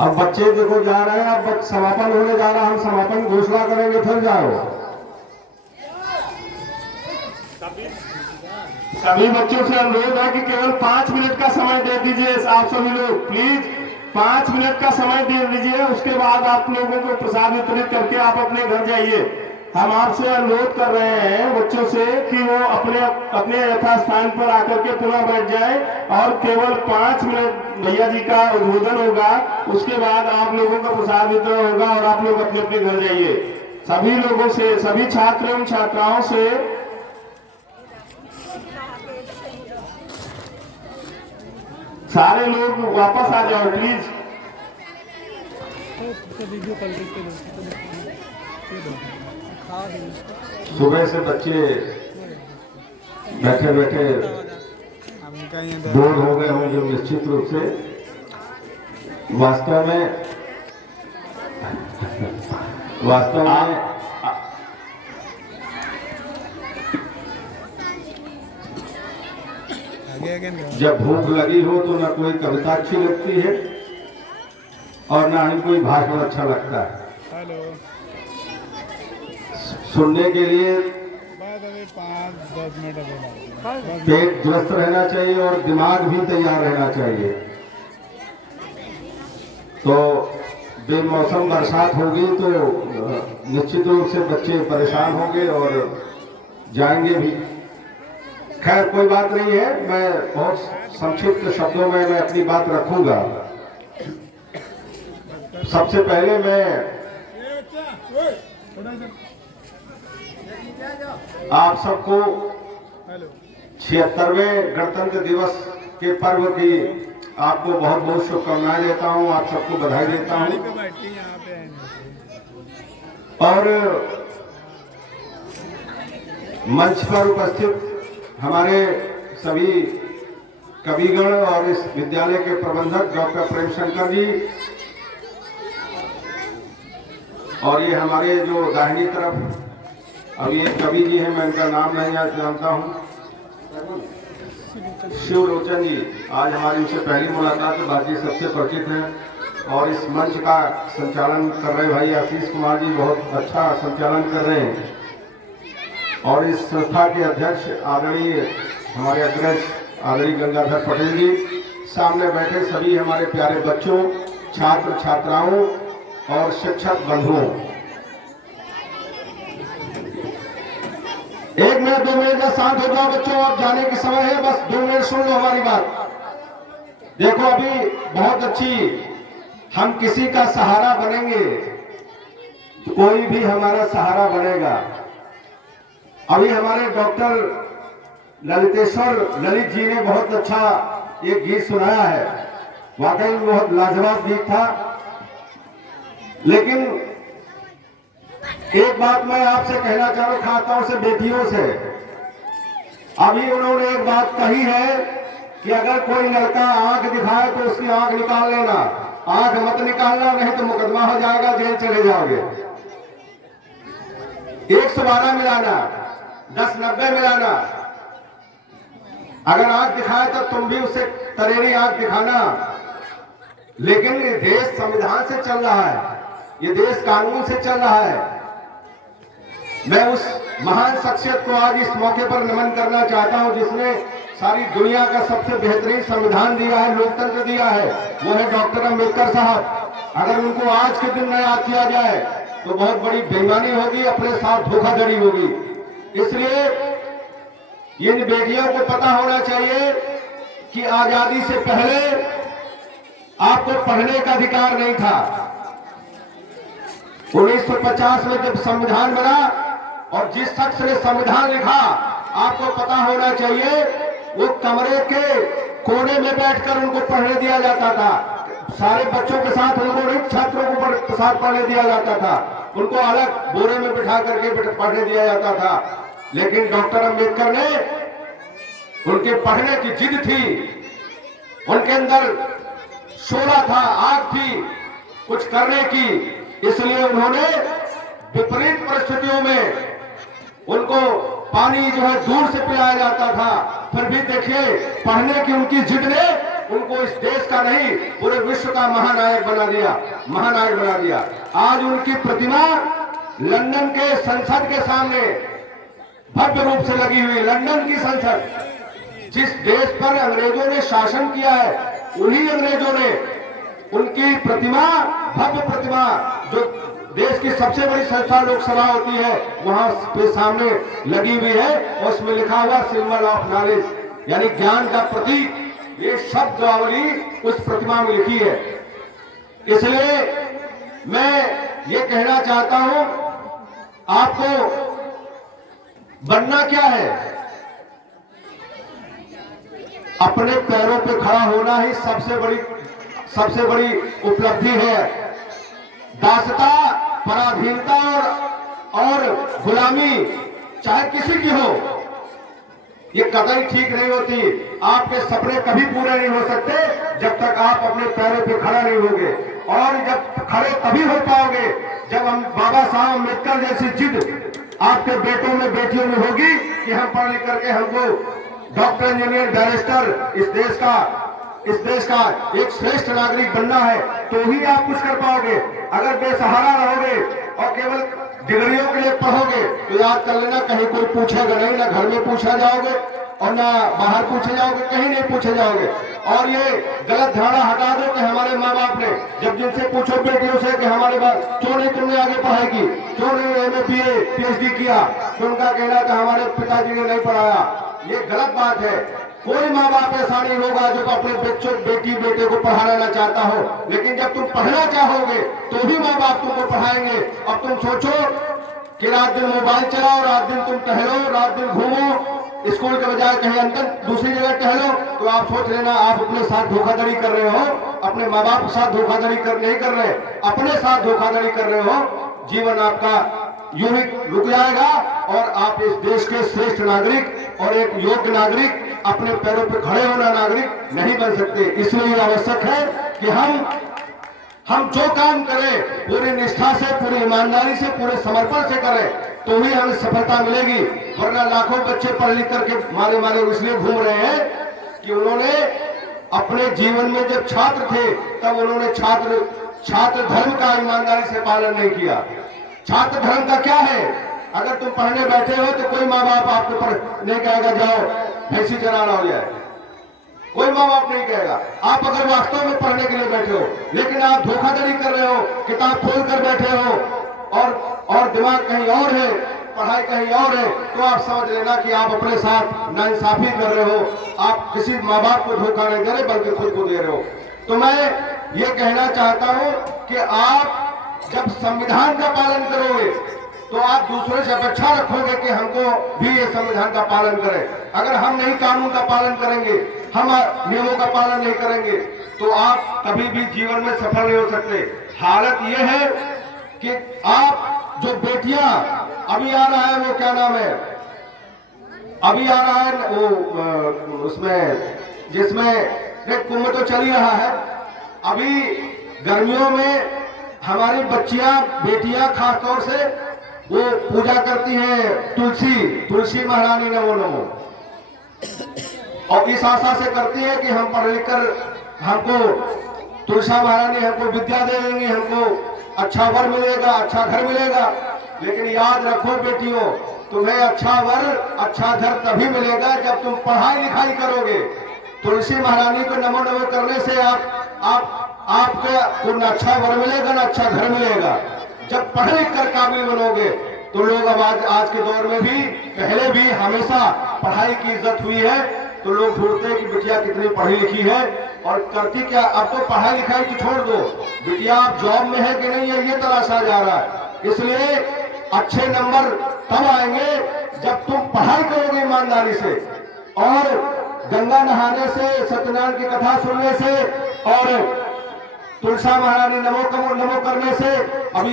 अब बच्चे देखो जा रहे हैं, अब समापन होने जा रहा है, हम समापन घोषणा करेंगे फिर जाओ। सभी बच्चों से अनुरोध है कि केवल 5 मिनट का समय दे दीजिए। आप सभी लोग प्लीज 5 मिनट का समय दे दीजिए, उसके बाद आप लोगों को प्रसाद वितरित करके आप अपने घर जाइए। हम आपसे अनुरोध कर रहे हैं बच्चों से कि वो अपने अपने यथास्थान पर आकर के पुनः बैठ जाए और केवल 5 मिनट भैया जी का उद्बोधन होगा, उसके बाद आप लोगों का प्रसाद वितरण होगा और आप लोग अपने अपने घर जाइए। सभी लोगों से, सभी छात्र एवं छात्राओं से सारे लोग वापस आ जाओ प्लीज। सुबह से बच्चे बैठे बैठे बोर हो गए होंगे निश्चित रूप से। वास्तव में जब भूख लगी हो तो ना कोई कविता अच्छी लगती है और ना ही कोई भाषण अच्छा लगता है। सुनने के लिए 5-10 मिनट पेट दुरुस्त रहना चाहिए और दिमाग भी तैयार रहना चाहिए। तो बेमौसम बरसात होगी तो निश्चित रूप से बच्चे परेशान होंगे और जाएंगे भी। खैर कोई बात नहीं है, मैं बहुत संक्षिप्त शब्दों में मैं अपनी बात रखूंगा। सबसे पहले मैं आप सबको 76वें गणतंत्र दिवस के पर्व की आपको बहुत बहुत शुभकामनाएं देता हूं, आप सबको बधाई देता हूं। और मंच पर उपस्थित हमारे सभी कविगण और इस विद्यालय के प्रबंधक डॉक्टर प्रेमशंकर जी, और ये हमारे जो दाहिनी तरफ अब ये कवि जी हैं, मैं इनका नाम नहीं जानता हूँ, शिवलोचन जी। आज हमारी उनसे पहली मुलाकात है, बाकी सबसे परिचित हैं। और इस मंच का संचालन कर रहे भाई आशीष कुमार जी बहुत अच्छा संचालन कर रहे हैं। और इस संस्था के अध्यक्ष आदरणीय हमारे अग्रज आदरणीय गंगाधर पटेल जी, सामने बैठे सभी हमारे प्यारे बच्चों, छात्र छात्राओं और शिक्षक बंधुओं, 1 मिनट 2 मिनट का शांत हो जाओ बच्चों, अब जाने की समय है, बस 2 मिनट सुन लो हमारी बात। देखो अभी बहुत अच्छी, हम किसी का सहारा बनेंगे, कोई भी हमारा सहारा बनेगा। अभी हमारे डॉक्टर ललितेश्वर ललित जी ने बहुत अच्छा एक गीत सुनाया है, वाकई में बहुत लाजवाब गीत था। लेकिन एक बात मैं आपसे कहना चाहूँ, खासतौर से बेटियों से, अभी उन्होंने एक बात कही है कि अगर कोई लड़का आंख दिखाए तो उसकी आंख निकाल लेना, आंख मत निकालना, नहीं तो मुकदमा हो जाएगा, जेल चले जाओगे। 112 मिलाना, 1090 मिलाना। अगर आंख दिखाए तो तुम भी उससे तरेरी आंख दिखाना। लेकिन ये देश संविधान से चल रहा है, ये देश कानून से चल रहा है। मैं उस महान शख्सियत को आज इस मौके पर नमन करना चाहता हूं जिसने सारी दुनिया का सबसे बेहतरीन संविधान दिया है, लोकतंत्र दिया है, वो है डॉक्टर अम्बेडकर साहब। अगर उनको आज के दिन न याद किया जाए तो बहुत बड़ी बेईमानी होगी, अपने साथ धोखाधड़ी होगी। इसलिए इन बेटियों को पता होना चाहिए कि आजादी से पहले आपको पढ़ने का अधिकार नहीं था। 1950 में जब संविधान बना और जिस शख्स ने संविधान लिखा, आपको पता होना चाहिए, वो कमरे के कोने में बैठकर उनको पढ़ने दिया जाता था। सारे बच्चों के साथ उनको नहीं, छात्रों को साथ पढ़ने दिया जाता था, उनको अलग बोरे में बिठा करके पढ़ने दिया जाता था। लेकिन डॉक्टर अम्बेडकर ने, उनके पढ़ने की जिद थी, उनके अंदर शोला था, आग थी कुछ करने की, इसलिए उन्होंने विपरीत परिस्थितियों में उनको पानी जो है दूर से पिलाया जाता था, फिर भी देखिए पढ़ने की उनकी जिद ने उनको इस देश का नहीं पूरे विश्व का महानायक बना दिया। आज उनकी प्रतिमा लंदन के संसद के सामने भव्य रूप से लगी हुई। लंदन की संसद, जिस देश पर अंग्रेजों ने शासन किया है, उन्हीं अंग्रेजों ने उनकी प्रतिमा, भव्य प्रतिमा, जो देश की सबसे बड़ी संस्था लोकसभा होती है, वहां पे सामने लगी हुई है और उसमें लिखा हुआ सिंबल ऑफ नॉलेज, यानी ज्ञान का प्रतीक। ये शब्दावली उस प्रतिमा में लिखी है। इसलिए मैं ये कहना चाहता हूं, आपको बनना क्या है? अपने पैरों पे खड़ा होना ही सबसे बड़ी उपलब्धि है। दासता, पराधीनता और गुलामी चाहे किसी की हो, ये कतई ठीक नहीं होती। आपके सपने कभी पूरे नहीं हो सकते जब तक आप अपने पैरों पे खड़ा नहीं होगे। और जब खड़े तभी हो पाओगे जब हम बाबा साहब अम्बेडकर जैसी जिद आपके बेटों में, बेटियों में होगी कि हम पढ़ लिख करके हमको डॉक्टर, इंजीनियर, बैरिस्टर, इस देश का एक श्रेष्ठ नागरिक बनना है, तो ही आप कुछ कर पाओगे। अगर बेसहारा रहोगे और केवल डिग्रियों के लिए पढ़ोगे तो याद कर लेना, कहीं कोई पूछेगा नहीं, ना घर में पूछा जाओगे और ना बाहर पूछे जाओगे, कहीं नहीं पूछे जाओगे। और ये गलत धारणा हटा दो कि हमारे माँ बाप ने, जब जिनसे पूछो बेटियों से कि हमारे बाप क्यों नहीं तुमने आगे पढ़ाई की, क्यों नहीं MA BA PhD किया, तो उनका कहना था हमारे पिताजी ने नहीं पढ़ाया। ये गलत बात है। कोई माँ बाप ऐसा नहीं होगा जो अपने बच्चों, बेटी, बेटे को पढ़ाना ना चाहता हो, लेकिन जब तुम पढ़ना चाहोगे तो ही माँ बाप तुमको पढ़ाएंगे। अब तुम सोचो कि रात दिन मोबाइल चलाओ, रात दिन तुम टहलो, रात दिन घूमो, स्कूल के बजाय कहीं अंदर दूसरी जगह टहलो, तो आप सोच लेना आप अपने साथ धोखाधड़ी कर रहे हो। अपने माँ बाप के साथ धोखाधड़ी नहीं कर रहे, अपने साथ धोखाधड़ी कर रहे हो। जीवन आपका यूं ही रुक जाएगा और आप इस देश के श्रेष्ठ नागरिक और एक योग्य नागरिक, अपने पैरों पर खड़े होना नागरिक नहीं बन सकते। इसलिए आवश्यक है कि हम जो काम करें पूरी निष्ठा से, पूरी ईमानदारी से, पूरे समर्पण से करें, तो ही हमें सफलता मिलेगी। वरना लाखों बच्चे पढ़ लिख करके मारे इसलिए घूम रहे हैं कि उन्होंने अपने जीवन में जब छात्र थे तब उन्होंने छात्र धर्म का ईमानदारी से पालन नहीं किया। छात्र धर्म का क्या है? अगर तुम पढ़ने बैठे हो तो कोई माँ बाप आपके ऊपर नहीं कहेगा जाओ भैंसी चराना हो जाए, कोई माँ बाप नहीं कहेगा। आप अगर वास्तव में पढ़ने के लिए बैठे हो, लेकिन आप धोखाधड़ी कर रहे हो, किताब खोल कर बैठे हो और दिमाग कहीं और है, पढ़ाई कहीं और है, तो आप समझ लेना कि आप अपने साथ नाइंसाफी कर रहे हो। आप किसी माँ बाप को धोखा नहीं दे रहे बल्कि खुद को दे रहे हो। तो मैं ये कहना चाहता हूं कि आप जब संविधान का पालन करोगे तो आप दूसरे से अपेक्षा रखोगे कि हमको भी ये संविधान का पालन करें। अगर हम नहीं कानून का पालन करेंगे, हम नियमों का पालन नहीं करेंगे, तो आप कभी भी जीवन में सफल नहीं हो सकते। हालत ये है कि आप जो बेटियां, अभी आ रहा है वो क्या नाम है, अभी आ रहा है वो उसमें जिसमें एक कुंभ तो चल ही रहा है। अभी गर्मियों में हमारी बच्चियां, बेटियां खासतौर से वो पूजा करती हैं तुलसी महारानी नमो नमो, और इस आशा से करती है कि हम पढ़ लिख कर हमको तुलसी महारानी हमको विद्या दे देंगी, हमको अच्छा वर मिलेगा, अच्छा घर मिलेगा। लेकिन याद रखो बेटियों, तुम्हें अच्छा वर, अच्छा घर तभी मिलेगा जब तुम पढ़ाई लिखाई करोगे। तुलसी महारानी को नमो नमो करने से आपको न अच्छा वर मिलेगा, न अच्छा घर मिलेगा। जब पढ़ लिख कर काबिल बनोगे तो लोग अब आज के दौर में भी, पहले भी हमेशा पढ़ाई की इज्जत हुई है, तो लोग ढूंढते हैं कि बिटिया कितनी पढ़ी लिखी है और करती क्या। अब तो पढ़ाई लिखाई की छोड़ दो, बिटिया आप जॉब में है कि नहीं है ये तलाशा जा रहा है। इसलिए अच्छे नंबर तब आएंगे जब तुम पढ़ाई करोगे ईमानदारी से, और गंगा नहाने से, सत्यनारायण की कथा सुनने से और तुलसी महारानी नमो करने से अभी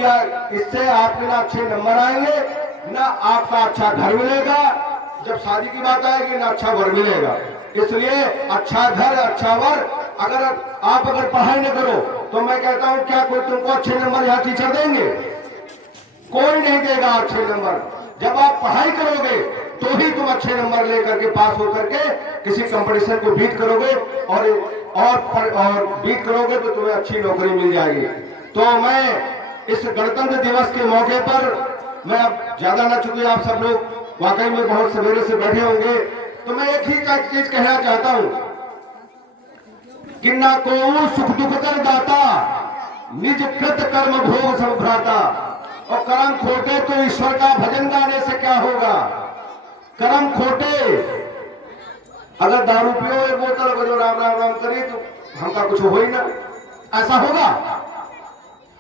इससे आपके ना अच्छे नंबर आएंगे, ना आपका अच्छा घर मिलेगा, जब शादी की बात आएगी ना अच्छा वर मिलेगा। इसलिए अच्छा घर, अच्छा वर, अगर पढ़ाई न करो तो मैं कहता हूं क्या कोई तुमको अच्छे नंबर यहाँ टीचर देंगे? कोई नहीं देगा अच्छे नंबर। जब आप पढ़ाई करोगे तो ही तुम अच्छे नंबर लेकर के पास होकर के किसी कंपटीशन को बीट करोगे और बीट करोगे तो तुम्हें अच्छी नौकरी मिल जाएगी। तो मैं इस गणतंत्र दिवस के मौके पर मैं अब ज्यादा ना, चूंकि आप सब लोग वाकई में बहुत सवेरे से बैठे होंगे, तो मैं एक ही चीज कहना चाहता हूं कि ना को सुख दुख कर दाता, निज कृत कर्म भोग सब भ्राता। और कर्म खोटे तो ईश्वर का भजन गाने से क्या होगा। कर्म खोटे, अगर दारू पियो एक बोतल बजो राम राम राम करी तो हमका कुछ हो ही ना, ऐसा होगा।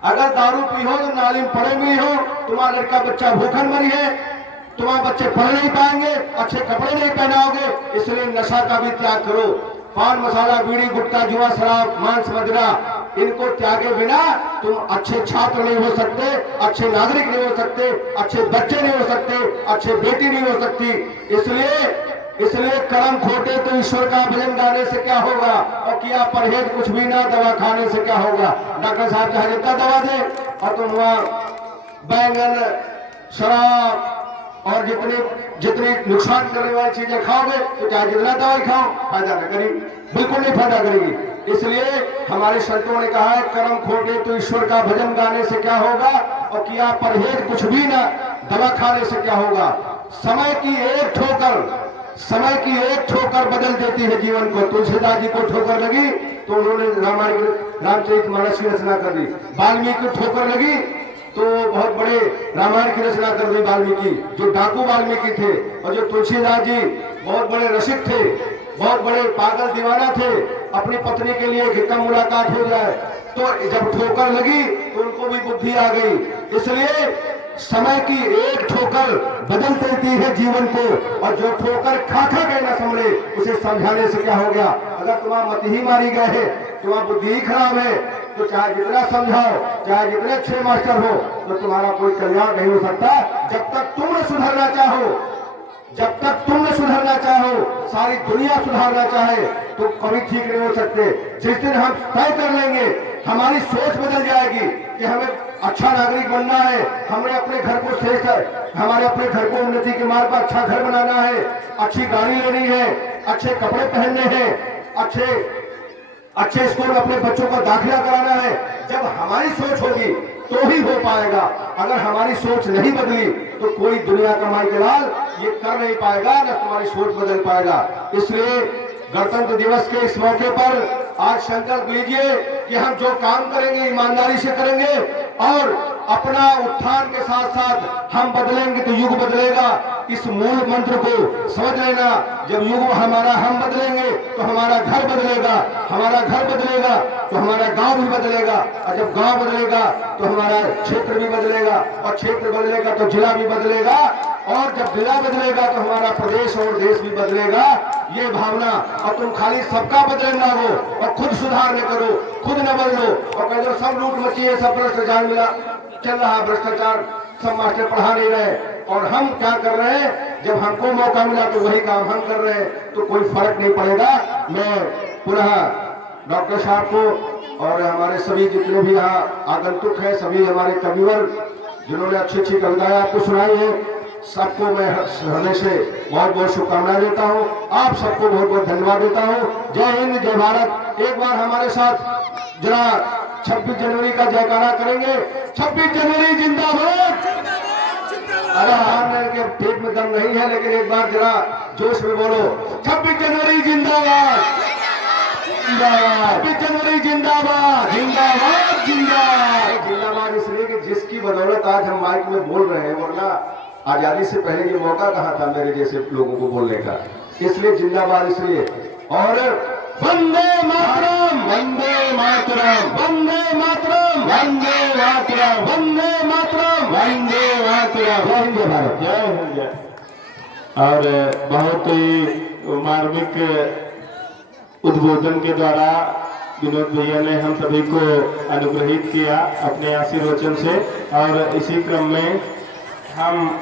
अगर दारू पी हो तो नाली में पड़े हुई हो, तुम्हारा लड़का बच्चा भूखन मरी है, तुम्हारे बच्चे पढ़ नहीं पाएंगे, अच्छे कपड़े नहीं पहनाओगे, इसलिए नशा का भी त्याग करो। पान मसाला बीड़ी गुटखा जुआ शराब मांस मदिरा इनको त्यागे बिना तुम अच्छे छात्र नहीं हो सकते, अच्छे नागरिक नहीं हो सकते, अच्छे बच्चे नहीं हो सकते, अच्छे बेटी नहीं हो सकती। इसलिए कर्म खोटे तो ईश्वर का भजन गाने से क्या होगा, और किया परहेज कुछ भी ना, दवा खाने से क्या होगा। डॉक्टर साहब चाहे जितना दवा दे और तुम वहां बैंगन शराब और जितनी नुकसान करने वाली चीजें खाओगे तो चाहे जितना दवाई खाओ फायदा न करेगी, बिल्कुल नहीं फायदा करेगी। इसलिए हमारे संतों ने कहा है कर्म खोटे तो ईश्वर का भजन गाने से क्या होगा, और किया परहेज कुछ भी ना, दवा खाने से क्या होगा। समय की एक ठोकर बदल देती है जीवन को। तुलसीदास जी को ठोकर लगी तो उन्होंने रामचरितमानस की रचना कर दी। वाल्मीकि को ठोकर लगी तो बहुत बड़े रामायण की रचना कर दी वाल्मीकि, जो डाकू वाल्मीकि थे। और जो तुलसीदास जी बहुत बड़े रसिक थे, बहुत बड़े पागल दीवाना थे, अपनी पत्नी के लिए कि कम मुलाकात हो जाए, तो जब ठोकर लगी तो उनको भी बुद्धि आ गई। इसलिए समय की एक ठोकर बदल देती है जीवन को, और जो ठोकर खा के न संभले उसे समझाने से क्या हो गया। अगर तुम्हारा मत ही मारी गए है, तुम्हारा बुद्धि ही खराब है, तो चाहे जितना समझाओ, चाहे जितने अच्छे मास्टर हो, तो तुम्हारा कोई कल्याण नहीं हो सकता। जब तक तुम न सुधरना चाहो, सारी दुनिया सुधारना चाहे तो कभी ठीक नहीं हो सकते। जिस दिन हम तय कर लेंगे, हमारी सोच बदल जाएगी कि हमें अच्छा नागरिक बनना है, हमें अपने घर को हमारे अपने घर को उन्नति के मार्ग पर अच्छा घर बनाना है, अच्छी गाड़ी लेनी है, अच्छे कपड़े पहनने हैं, अच्छे स्कूल में अपने बच्चों का दाखिला कराना है। जब हमारी सोच होगी तो ही हो पाएगा। अगर हमारी सोच नहीं बदली तो कोई दुनिया का माई के लाल ये कर नहीं पाएगा, न तुम्हारी सोच बदल पाएगा। इसलिए गणतंत्र दिवस के इस मौके पर आज संकल्प लीजिए कि हम जो काम करेंगे ईमानदारी से करेंगे, और अपना उत्थान के साथ साथ हम बदलेंगे तो युग बदलेगा। इस मूल मंत्र को समझ लेना। जब युग हमारा हम बदलेंगे तो हमारा घर बदलेगा, हमारा घर बदलेगा तो हमारा गांव भी बदलेगा, और जब गांव बदलेगा तो हमारा क्षेत्र भी बदलेगा, और क्षेत्र बदलेगा तो जिला भी बदलेगा, और जब जिला बदलेगा तो हमारा प्रदेश और देश भी बदलेगा। ये भावना, और तुम खाली सबका बदलना हो और खुद सुधार न करो, खुद न बदलो और कह दो सब लूट मची है, सब भ्रष्टाचार मिला चल रहा है, भ्रष्टाचार सब मास्टर पढ़ा नहीं रहे। और हम क्या कर रहे हैं, जब हमको मौका मिला तो वही काम हम कर रहे हैं, तो कोई फर्क नहीं पड़ेगा। मैं पुनः डॉक्टर साहब को और हमारे सभी जितने भी यहाँ आगंतुक हैं, सभी हमारे कविवर जिन्होंने अच्छी अच्छी कविताएं आपको सुनाई है, सबको मैं हृदय से बहुत बहुत शुभकामनाएं देता हूं। आप सबको बहुत बहुत धन्यवाद देता हूं। जय हिंद, जय भारत। एक बार हमारे साथ जरा 26 जनवरी का जयकारा करेंगे। 26 जनवरी जिंदाबाद। अरे हाँ, के पेट में दम नहीं है, लेकिन एक बार जरा जोश में बोलो 26 जनवरी जिंदाबाद, 26 जनवरी जिंदाबाद, जिंदाबाद जिंदाबाद जिंदाबाद। इसलिए कि जिसकी बदौलत आज हम माइक में बोल रहे हैं, वरना आजादी से पहले ये मौका कहाँ था मेरे जैसे लोगों को बोलने का। इसलिए जिंदाबाद। इसलिए और वंदे मातरम, वंदे मातरम, वंदे मातरम, वंदे मातरम, वंदे मातरम, वंदे मातरम। जय हिंद, जय भारत। जय हिंद, जय। और बहुत ही मार्मिक उद्बोधन के द्वारा विनोद भैया ने हम सभी को अनुग्रहित किया अपने आशीर्वचन से, और इसी क्रम में हम